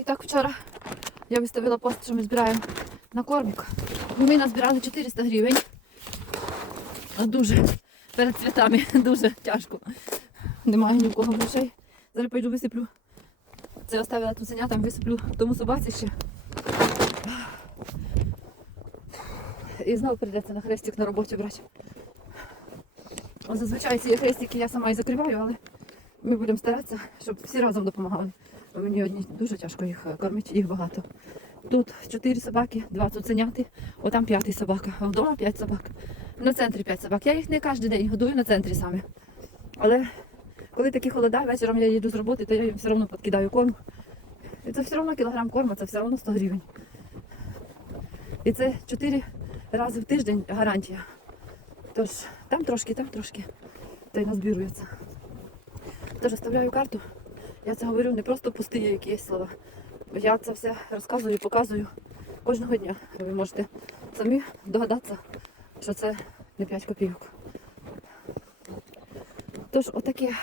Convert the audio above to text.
І так вчора я виставила пост, що ми збираємо на кормик. Ми назбирали 400 гривень. Дуже перед святами дуже тяжко. Немає ні в кого грошей. Зараз пойду висиплю. Це оставила тут там висиплю тому собаці ще. І знову прийдеться на хрестик на роботі брати. Зазвичай ці хрестики я сама і закриваю, але ми будемо старатися, щоб всі разом допомагали. Мені одні дуже тяжко їх кормити, їх багато. Тут чотири собаки, два цуценяти, отам п'ятий собака, а вдома п'ять собак. На центрі п'ять собак. Я їх не кожен день годую на центрі саме. Але коли такі холода, вечором я їду з роботи, то я їм все одно підкидаю корм. І це все одно кілограм корму, це все одно 100 гривень. І це чотири рази в тиждень гарантія. Тож там трошки, там трошки. Та й назбірується. Тож оставляю карту. Я це говорю не просто пустиє якісь слова. Я це все розказую, показую кожного дня. Ви можете самі догадатися, що це не 5 копійок. Тож, отаке